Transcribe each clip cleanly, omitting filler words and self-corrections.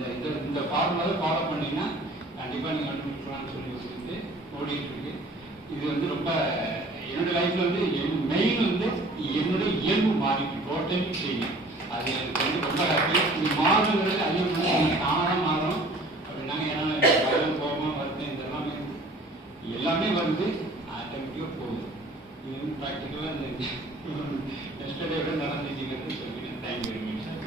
இந்த ஃபார்முலாவை ஃபாலோ பண்ணிங்கன்னா கண்டிப்பாக நீங்கள் கண்டுபிடிக்கலாம்னு சொல்லி வந்து ஓடிட்டு இருக்கு. இது வந்து ரொம்ப என்னோட லைஃப்ல வந்து மெயின் வந்து என்னுடைய இயல்பு மாறிட்டு டோட்டலி செய்யும். அது எனக்கு வந்து ரொம்ப ஹாப்பி. இது மாறுங்கிறது ஐயோ தானாக மாறும் அப்படின்னாங்க. ஏன்னா பயம் கோபம் வருத்தம் இதெல்லாமே எல்லாமே வந்து ஆட்டோமேட்டிக்காக போகுது. இது வந்து ப்ராக்டிக்கலாக இந்த எஸ்டர்டே விட நடந்துச்சுங்கிறது சொல்லிக்கிறேன். Thank you very much sir.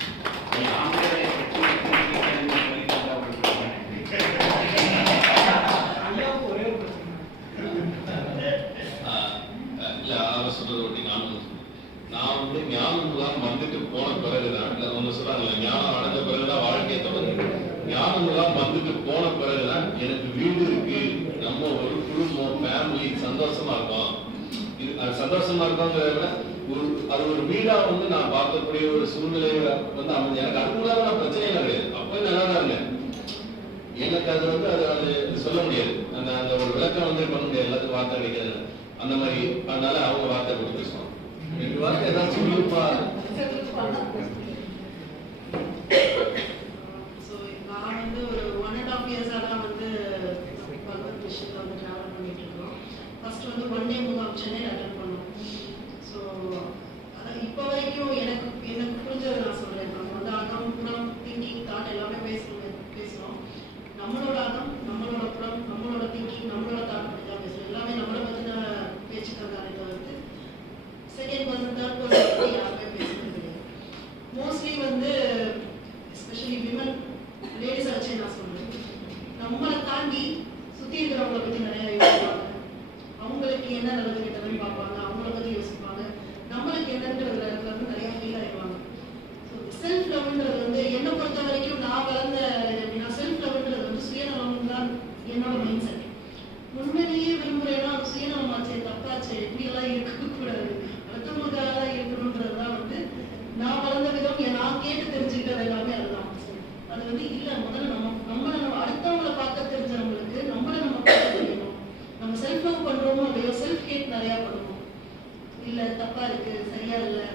நான் வந்து ஞானம்லாம் வந்துட்டு போன பிறகுதான் அவங்க சொல்றாங்க ஞானம் அடைஞ்ச பிறகுதான் வாழ்க்கையை தொடங்குது. ஞானம்லாம் வந்துட்டு போன பிறகுதான் எனக்கு வீடு இருக்கு, நம்ம ஒரு குடும்பம் ஃபேமிலி சந்தோஷமா இருக்கும். இது அது சந்தோஷமா இருக்கோங்கிறத அது ஒரு வீடா வந்து நான் பார்க்கக்கூடிய ஒரு சூழ்நிலையில வந்து அமைஞ்சு எனக்கு அதுக்குள்ளாக நான் பிரச்சனையே கிடையாது. அப்போ நல்லா தான் இருந்தேன். எனக்கு அது வந்து அது சொல்ல முடியாது. அந்த ஒரு விளக்கம் வந்து பண்ண முடியாது. எல்லாத்துக்கும் வார்த்தை கிடைக்காது அந்த மாதிரி. அதனால அவங்க வார்த்தை கொடுத்து பேசுவாங்க. ரெண்டு வார்த்தை ஏதாவது சொல்லிருப்பா. நான் வந்து ஒரு 1.5 இயர்ஸா தான் வந்து பகவத் விஷயத்துல வந்து டிராவல் பண்ணிட்டு இருக்கோம். ஃபர்ஸ்ட் வந்து 1 டே முகாம் சென்னையில் அட்டன் பண்ணோம். ஸோ அதான் இப்போ வரைக்கும் எனக்கு புரிஞ்சதை நான் சொல்றேன். நம்ம வந்து அகம் புறம் திங்கிங் தாட் எல்லாமே பேசுறோம். நம்மளோட அகம் நம்மளோட புறம் நம்மளோட திங்கிங் நம்மளோட தாட் பற்றி தான் பேசுறோம். எல்லாமே நம்மளை பற்றின பேச்சுக்கள் தானே தவிர்த்து செகண்ட் பர்சன் தேர்ட் பர்சன் பற்றி யாருமே பேசுறது கிடையாது. மோஸ்ட்லி வந்து எஸ்பெஷலி விமன் லேடிஸை வச்சு நான் சொல்றேன், நம்மளை தாண்டி சுற்றி இருக்கிறவங்களை பற்றி நிறைய யோசிப்பாங்க. அவங்களுக்கு என்ன நல்லது கெட்டதுன்னு பார்ப்பாங்க, அவங்கள பற்றி யோசிப்பாங்க. நம்மளுக்கு என்னன்றதுல வந்து நிறைய ஃபீல் ஆயிடுவாங்க. ஸோ செல்ஃப் லவ்ன்றது வந்து என்னை பொறுத்த வரைக்கும் நான் வளர்ந்த எப்படின்னா செல்ஃப் லவ்ன்றது வந்து சுயநலம் தான் என்னோட மைண்ட் செட். உண்மையிலேயே விரும்புகிறேன்னா அது சுயநலமாச்சே தப்பாச்சே இப்படியெல்லாம் இருக்கக்கூடாது, அடுத்தவங்களுக்காக தான் இருக்கணுன்றது தான் வந்து நான் வளர்ந்த விதம். நான் கேட்டு தெரிஞ்சுக்கிட்டது எல்லாமே அதுதான். அது வந்து இல்லை, முதல்ல நம்ம அடுத்தவங்களை பார்க்க தெரிஞ்சவங்களுக்கு நம்மளை நம்ம பார்க்க தெரியணும். நம்ம செல்ஃப் லவ் பண்ணுறோமோ இல்லையோ செல்ஃப் ஹேட் நிறையா பண்ணுவோம். இல்லை தப்பா இருக்கு சரியா இல்லை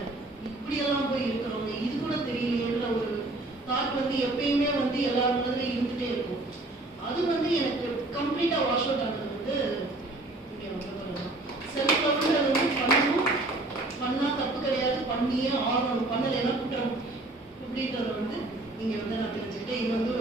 இப்படியெல்லாம் போய் இருக்கிறவங்க இது கூட தெரியலையேன்ற ஒரு தாட் வந்து எப்பயுமே வந்து எல்லா மனதிலையும் இருந்துகிட்டே இருக்கும். அது வந்து எனக்கு கம்ப்ளீட்டாக வாஷ் அவுட் ஆனது வந்து இங்கே வந்து சொல்லலாம். செல்ஃப் லவ்ன்றது வந்து பண்ணணும், பண்ணால் தப்பு கிடையாது, பண்ணியே ஆகணும், பண்ணலைன்னா குற்றம் இப்படின்றத வந்து இங்கே வந்து நான் தெரிஞ்சுக்கிட்டேன். இது வந்து